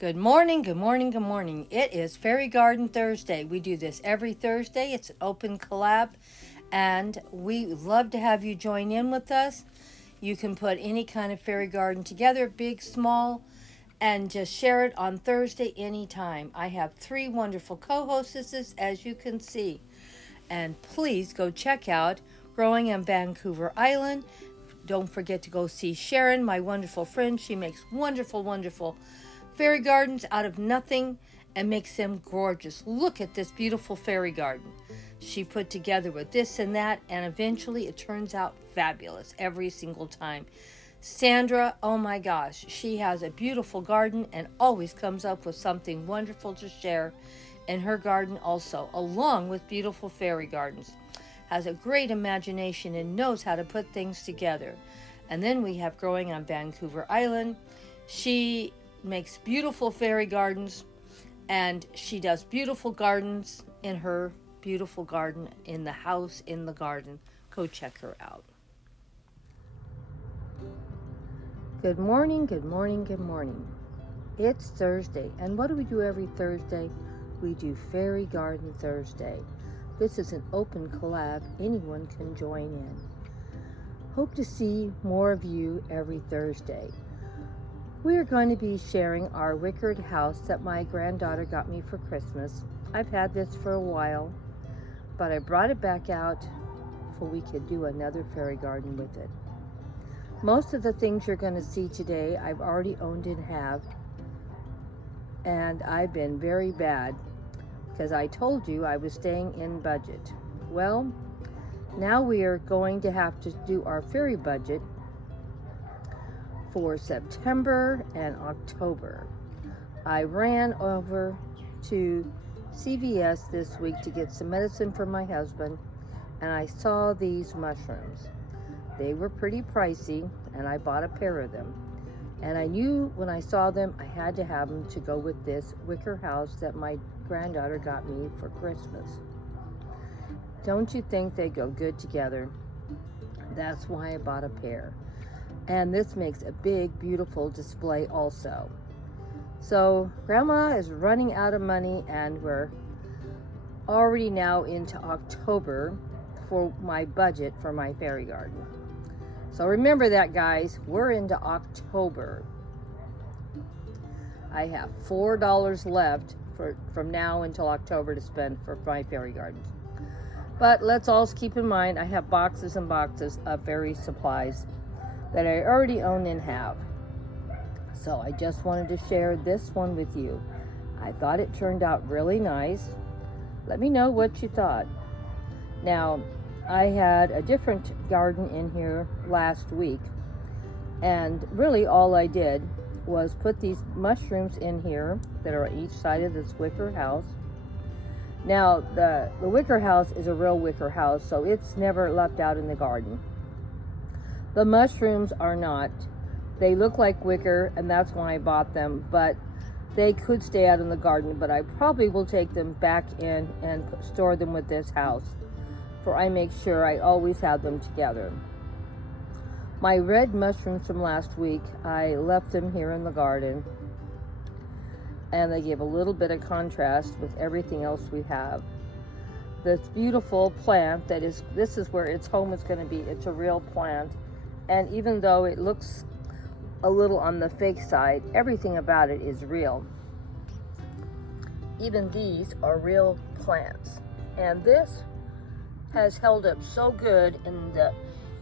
Good morning, good morning, good morning. It is Fairy Garden Thursday. We do this every Thursday. It's an open collab, and we love to have you join in with us. You can put any kind of fairy garden together, big, small, and just share it on Thursday anytime. I have 3 wonderful co-hostesses, as you can see. And please go check out Growing on Vancouver Island. Don't forget to go see Sharon, my wonderful friend. She makes wonderful, wonderful fairy gardens out of nothing and makes them gorgeous. Look at this beautiful fairy garden she put together with this and that, and eventually it turns out fabulous every single time. Sandra, oh my gosh, she has a beautiful garden and always comes up with something wonderful to share in her garden also, along with beautiful fairy gardens. Has a great imagination and knows how to put things together. And then we have Growing on Vancouver Island. She makes beautiful fairy gardens, and she does beautiful gardens in her beautiful garden in the house in the garden. Go check her out. Good morning, good morning, good morning. It's Thursday, and what do we do every Thursday? We do Fairy Garden Thursday. This is an open collab. Anyone can join in. Hope to see more of you every Thursday. We're going to be sharing our wickered house that my granddaughter got me for Christmas. I've had this for a while, but I brought it back out so we could do another fairy garden with it. Most of the things you're going to see today I've already owned and have, and I've been very bad because I told you I was staying in budget. Well, now we are going to have to do our fairy budget for September and October. I ran over to CVS this week to get some medicine for my husband, and I saw these mushrooms. They were pretty pricey, and I bought a pair of them. And I knew when I saw them, I had to have them to go with this wicker house that my granddaughter got me for Christmas. Don't you think they go good together? That's why I bought a pair. And this makes a big, beautiful display also. So Grandma is running out of money, and we're already now into October for my budget for my fairy garden. So remember that, guys, we're into October. I have $4 left from now until October to spend for my fairy gardens. But let's also keep in mind I have boxes and boxes of fairy supplies that I already own and have. So I just wanted to share this one with you. I thought it turned out really nice. Let me know what you thought. Now, I had a different garden in here last week, and really all I did was put these mushrooms in here that are on each side of this wicker house. Now, the wicker house is a real wicker house, so it's never left out in the garden. The mushrooms are not. They look like wicker, and that's why I bought them, but they could stay out in the garden, but I probably will take them back in and store them with this house, for I make sure I always have them together. My red mushrooms from last week, I left them here in the garden, and they give a little bit of contrast with everything else we have. This beautiful plant this is where its home is going to be. It's a real plant. And even though it looks a little on the fake side, everything about it is real. Even these are real plants. And this has held up so good in the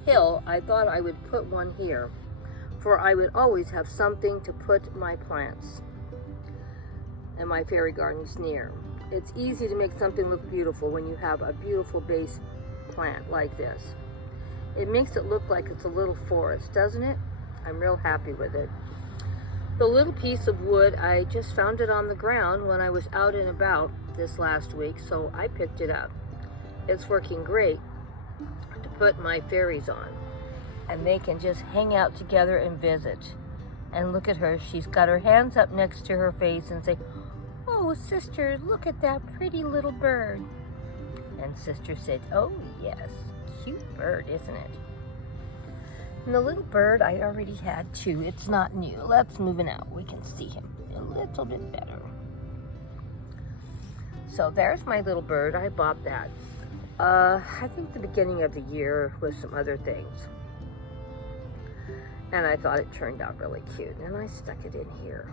hill, I thought I would put one here, for I would always have something to put my plants and my fairy gardens near. It's easy to make something look beautiful when you have a beautiful base plant like this. It makes it look like it's a little forest, doesn't it? I'm real happy with it. The little piece of wood, I just found it on the ground when I was out and about this last week, so I picked it up. It's working great to put my fairies on, and they can just hang out together and visit. And look at her, she's got her hands up next to her face and say, "Oh, sister, look at that pretty little bird." And sister said, "Oh yes, cute bird, isn't it?" And the little bird I already had too. It's not new. Let's move it out. We can see him. little bit better. So there's my little bird. I bought that. I think the beginning of the year with some other things. And I thought it turned out really cute. And I stuck it in here.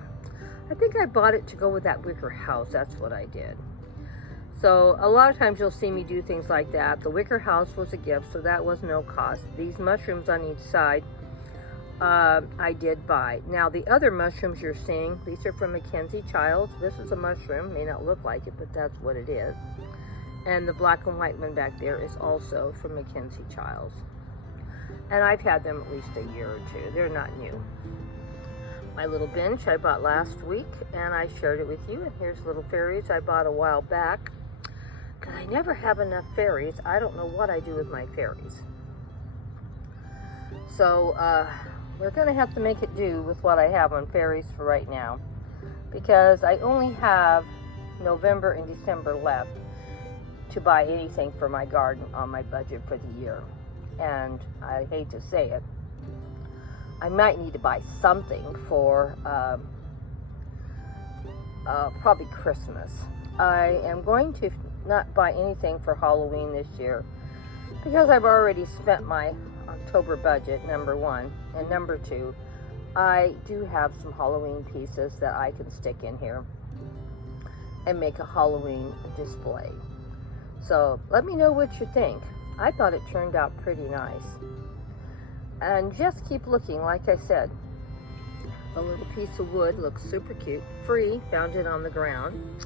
I think I bought it to go with that wicker house. That's what I did. So a lot of times you'll see me do things like that. The wicker house was a gift, so that was no cost. These mushrooms on each side, I did buy. Now the other mushrooms you're seeing, these are from McKenzie Childs. This is a mushroom, may not look like it, but that's what it is. And the black and white one back there is also from McKenzie Childs. And I've had them at least a year or two. They're not new. My little bench I bought last week, and I shared it with you. And here's little fairies I bought a while back. Because I never have enough fairies. I don't know what I do with my fairies. So we're going to have to make it do with what I have on fairies for right now. Because I only have November and December left to buy anything for my garden on my budget for the year. And I hate to say it, I might need to buy something for probably Christmas. I am going to not buy anything for Halloween this year because I've already spent my October budget, number one. And number two, I do have some Halloween pieces that I can stick in here and make a Halloween display. So let me know what you think. I thought it turned out pretty nice. And just keep looking. Like I said, a little piece of wood looks super cute. Free, found it on the ground.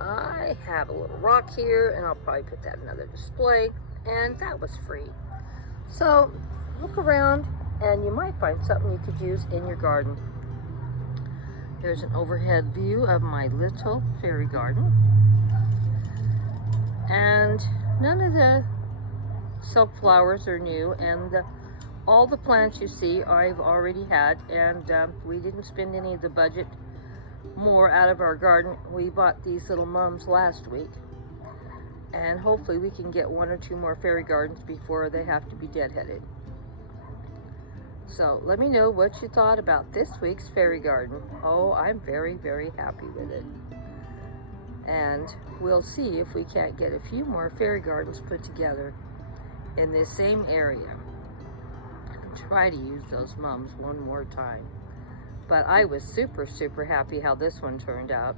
I have a little rock here, and I'll probably put that in another display, and that was free. So look around, and you might find something you could use in your garden. Here's an overhead view of my little fairy garden. And none of the silk flowers are new, and all the plants you see I've already had, and we didn't spend any of the budget more out of our garden. We bought these little mums last week, and hopefully we can get one or two more fairy gardens before they have to be deadheaded. So let me know what you thought about this week's fairy garden. Oh, I'm very, very happy with it. And we'll see if we can't get a few more fairy gardens put together in this same area. Try to use those mums one more time. But I was super, super happy how this one turned out.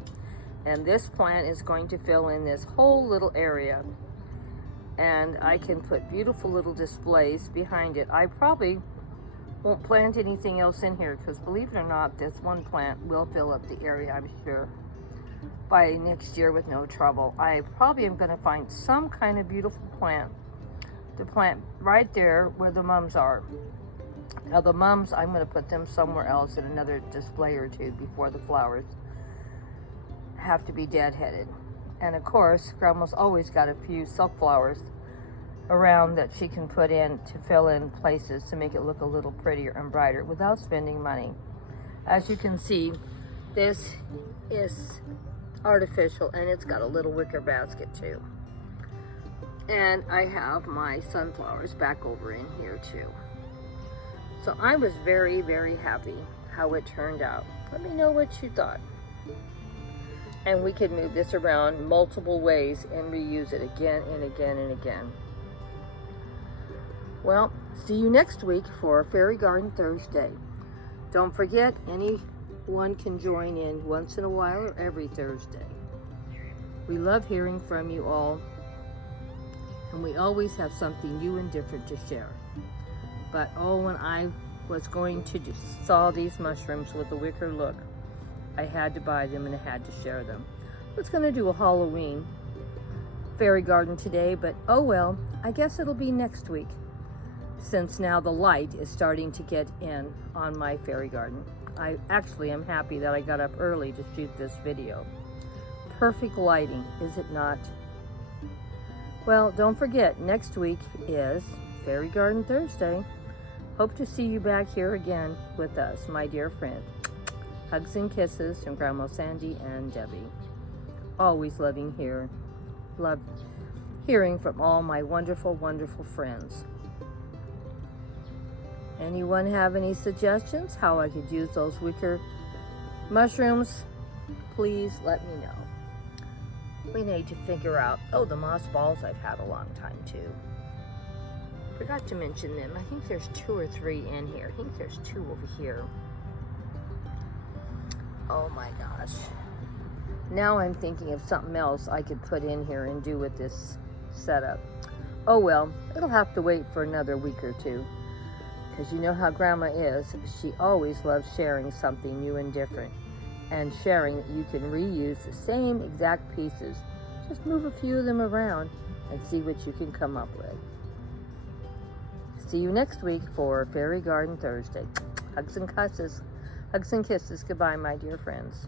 And this plant is going to fill in this whole little area. And I can put beautiful little displays behind it. I probably won't plant anything else in here because, believe it or not, this one plant will fill up the area, I'm sure, by next year with no trouble. I probably am going to find some kind of beautiful plant to plant right there where the mums are. Now the mums, I'm going to put them somewhere else in another display or two before the flowers have to be deadheaded. And of course, Grandma's always got a few silk flowers around that she can put in to fill in places to make it look a little prettier and brighter without spending money. As you can see, this is artificial, and it's got a little wicker basket too. And I have my sunflowers back over in here too. So I was very, very happy how it turned out. Let me know what you thought. And we could move this around multiple ways and reuse it again and again and again. Well, see you next week for Fairy Garden Thursday. Don't forget, anyone can join in once in a while or every Thursday. We love hearing from you all, and we always have something new and different to share. But oh, when I was going to saw these mushrooms with the wicker look, I had to buy them and I had to share them. I was going to do a Halloween fairy garden today, but oh well, I guess it'll be next week, since now the light is starting to get in on my fairy garden. I actually am happy that I got up early to shoot this video. Perfect lighting, is it not? Well, don't forget, next week is Fairy Garden Thursday. Hope to see you back here again with us, my dear friend. Hugs and kisses from Grandma Sandy and Debbie. Always love hearing from all my wonderful, wonderful friends. Anyone have any suggestions how I could use those wicker mushrooms please let me know. We need to figure out, oh, the moss balls I've had a long time too. Forgot to mention them. I think there's 2 or 3 in here. I think there's 2 over here. Oh my gosh. Now I'm thinking of something else I could put in here and do with this setup. Oh well, it'll have to wait for another week or 2. Because you know how Grandma is. She always loves sharing something new and different. And sharing that you can reuse the same exact pieces. Just move a few of them around and see what you can come up with. See you next week for Fairy Garden Thursday. Hugs and kisses. Hugs and kisses. Goodbye, my dear friends.